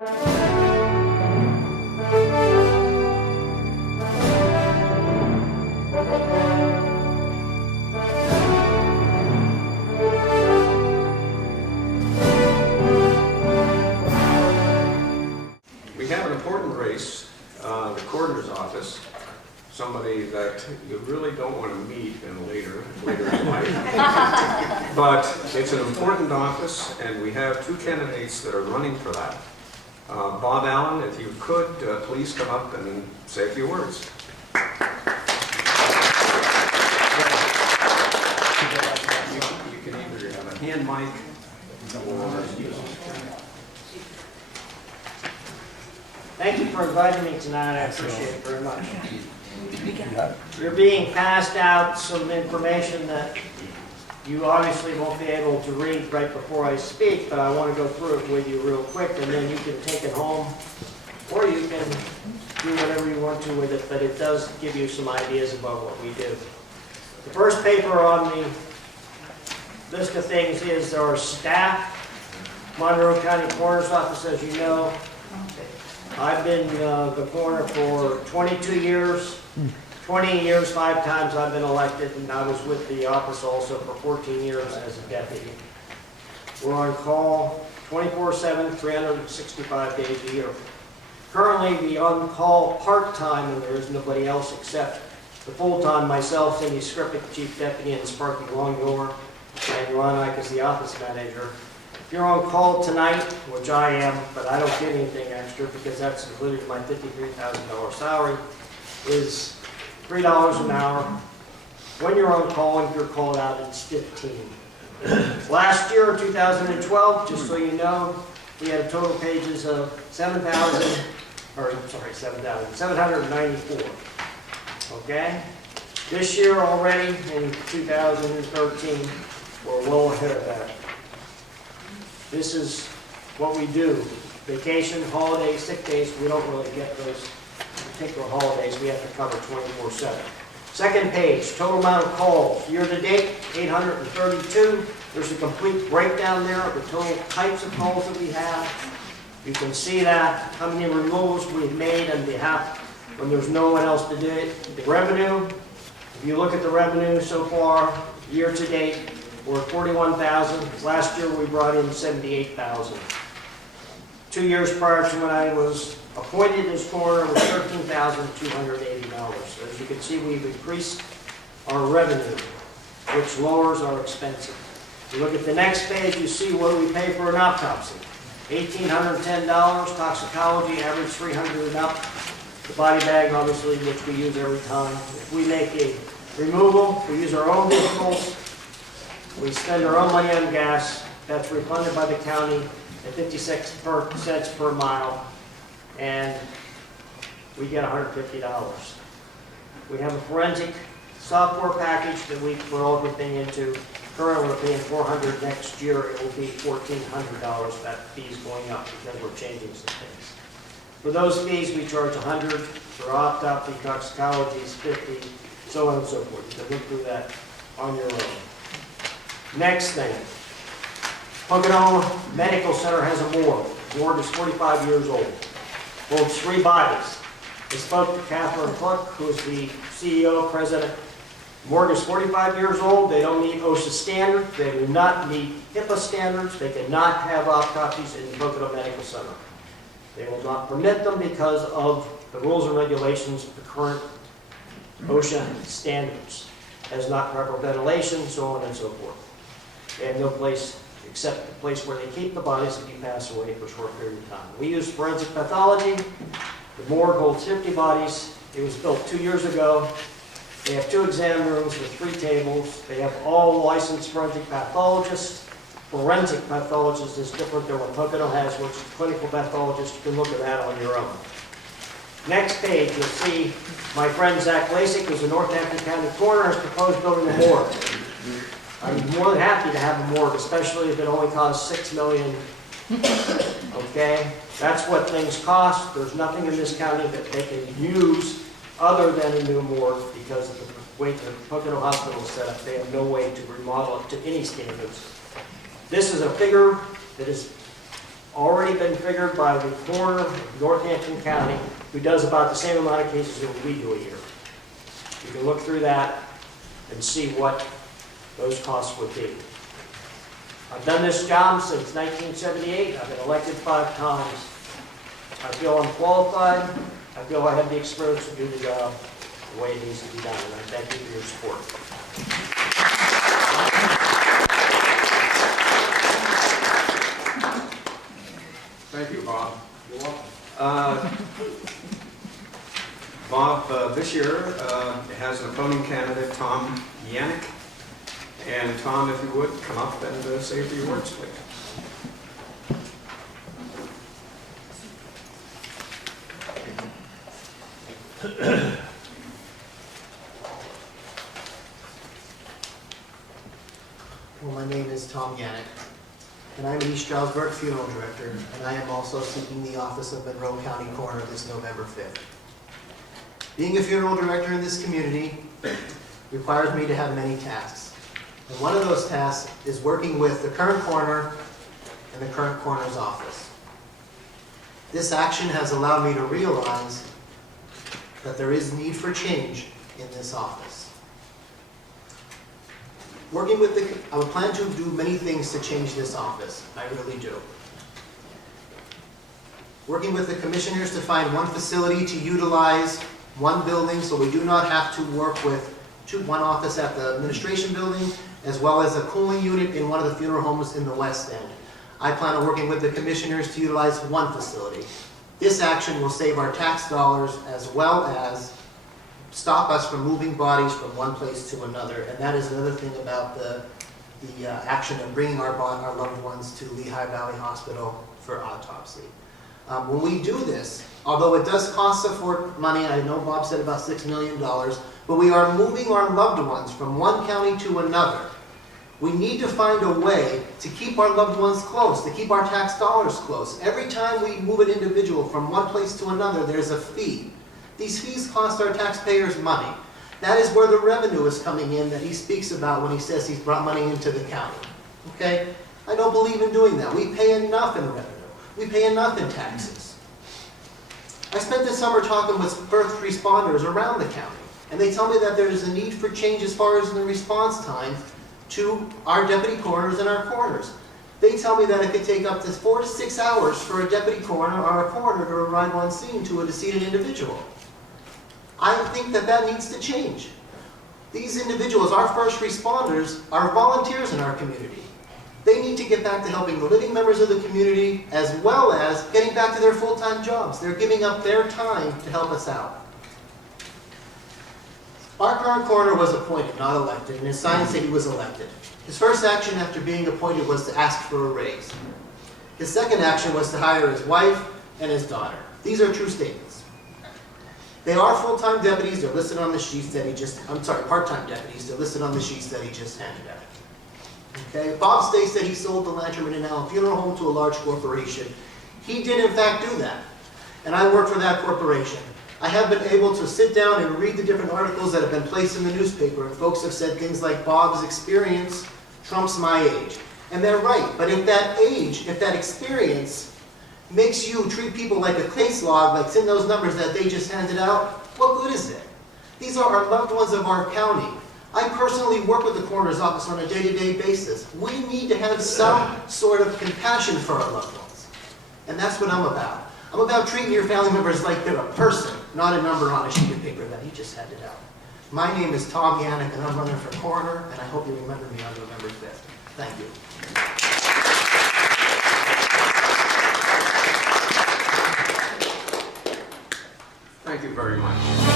We have an important race, the coroner's office, somebody that you really don't want to meet later in life. But it's an important office, and we have two candidates that are running for that. Bob Allen, if you could, please come up and say a few words. You can either have a hand mic or use it. Thank you for inviting me tonight. I appreciate it very much. You're being passed out some information that you obviously won't be able to read right before I speak, but I want to go through it with you real quick, and then you can take it home, or you can do whatever you want to with it, but it does give you some ideas about what we do. The first paper on the list of things is our staff. Monroe County Coroner's Office, as you know. I've been the coroner for 22 years. 20 years, 5 times I've been elected, and I was with the office also for 14 years as a deputy. We're on call 24/7, 365 days a year. Currently, the on-call part-time, and there is nobody else except the full-time, myself, Cindy Skripik, Chief Deputy, and Sparky Longdoor, and Ron Ike is the office manager. If you're on call tonight, which I am, but I don't get anything extra because that's included in my $53,000 salary, is $3 an hour. When you're on call, if you're called out, it's $15. Last year, 2012, just so you know, we had total pages of 794. Okay? This year already, in 2013, we're well ahead of that. This is what we do. Vacation, holidays, sick days, we don't really get those particular holidays. We have to cover 24/7. Second page, total amount of calls. Year to date, 832. There's a complete breakdown there of the total types of calls that we have. You can see that, how many removals we've made on behalf when there's no one else to do it. The revenue, if you look at the revenue so far, year to date, we're at 41,000. Last year we brought in 78,000. 2 years prior to when I was appointed as coroner was $13,280. As you can see, we've increased our revenue, which lowers our expenses. If you look at the next page, you see what we pay for an autopsy. $1,810, toxicology, average 300 and up. The body bag, obviously, which we use every time. If we make a removal, we use our own vehicles. We spend our own money on gas. That's refunded by the county at 56 cents per mile, and we get $150. We have a forensic software package that we put everything into. Currently, we're paying $400. Next year, it will be $1,400. That fee's going up because we're changing some things. For those fees, we charge $100. For autopsy, toxicology is $50, so on and so forth. You can look through that on your own. Next thing, Pocono Medical Center has a morgue. The morgue is 45 years old. Holds 3 bodies. I spoke to Catherine Cluck, who is the CEO, president. Morgue is 45 years old. They don't meet OSHA standards. They do not meet HIPAA standards. They cannot have autopsies in the Pocono Medical Center. They will not permit them because of the rules and regulations of the current OSHA standards. Has not proper ventilation, so on and so forth. They have no place except the place where they keep the bodies if you pass away for a short period of time. We use forensic pathology. The morgue holds 50 bodies. It was built 2 years ago. They have 2 exam rooms with 3 tables. They have all licensed forensic pathologists. Forensic pathologist is different than what Pocono has, which is clinical pathologist. You can look at that on your own. Next page, you'll see my friend Zach Lasik, who's a Northampton County Coroner, has proposed building a morgue. I'm more than happy to have a morgue, especially if it only costs $6 million. Okay? That's what things cost. There's nothing in this county that they can use other than a new morgue because of the way the Pocono Hospital is set up. They have no way to remodel it to any standards. This is a figure that is already been figured by the coroner of Northampton County, who does about the same amount of cases that we do a year. You can look through that and see what those costs would be. I've done this job since 1978. I've been elected 5 times. I feel I'm qualified. I feel I have the experience to do the job the way it needs to be done, and I thank you for your support. Thank you, Bob. You're welcome. Bob, this year has an opponent candidate, Tom Yanac. And Tom, if you would, come up and say a few words, please. Well, my name is Tom Yanac, and I'm an East Stroudsburg funeral director, and I am also seeking the office of Monroe County Coroner this November 5th. Being a funeral director in this community requires me to have many tasks. And one of those tasks is working with the current coroner and the current coroner's office. This action has allowed me to realize that there is need for change in this office. I would plan to do many things to change this office. I really do. Working with the commissioners to find one facility to utilize, one building, so we do not have to work with one office at the administration building, as well as a cooling unit in one of the funeral homes in the West End. I plan on working with the commissioners to utilize one facility. This action will save our tax dollars as well as stop us from moving bodies from one place to another. And that is another thing about the action of bringing our loved ones to Lehigh Valley Hospital for autopsy. When we do this, although it does cost us for money, I know Bob said about $6 million, but we are moving our loved ones from one county to another. We need to find a way to keep our loved ones close, to keep our tax dollars close. Every time we move an individual from one place to another, there's a fee. These fees cost our taxpayers money. That is where the revenue is coming in that he speaks about when he says he's brought money into the county. Okay? I don't believe in doing that. We pay enough in revenue. We pay enough in taxes. I spent the summer talking with first responders around the county, and they tell me that there is a need for change as far as the response time to our deputy coroners and our coroners. They tell me that it could take up to 4 to 6 hours for a deputy coroner or a coroner to arrive on scene to a decedent individual. I think that that needs to change. These individuals, our first responders, are volunteers in our community. They need to get back to helping the living members of the community as well as getting back to their full-time jobs. They're giving up their time to help us out. Our current coroner was appointed, not elected, and his sign said he was elected. His first action after being appointed was to ask for a raise. His second action was to hire his wife and his daughter. These are true statements. They are full-time deputies. They're listed on the sheets that he just, part-time deputies. They're listed on the sheets that he just handed out. Okay, Bob states that he sold the Lanterman and Allen Funeral Home to a large corporation. He did in fact do that, and I work for that corporation. I have been able to sit down and read the different articles that have been placed in the newspaper, and folks have said things like Bob's experience trumps my age. And they're right, but if that age, if that experience makes you treat people like a case log, like it's in those numbers that they just handed out, what good is it? These are our loved ones of our county. I personally work with the coroner's office on a day-to-day basis. We need to have some sort of compassion for our loved ones. And that's what I'm about. I'm about treating your family members like they're a person, not a number on a sheet of paper that he just handed out. My name is Tom Yanac, and I'm running for coroner, and I hope you remember me on November 5th. Thank you. Thank you very much.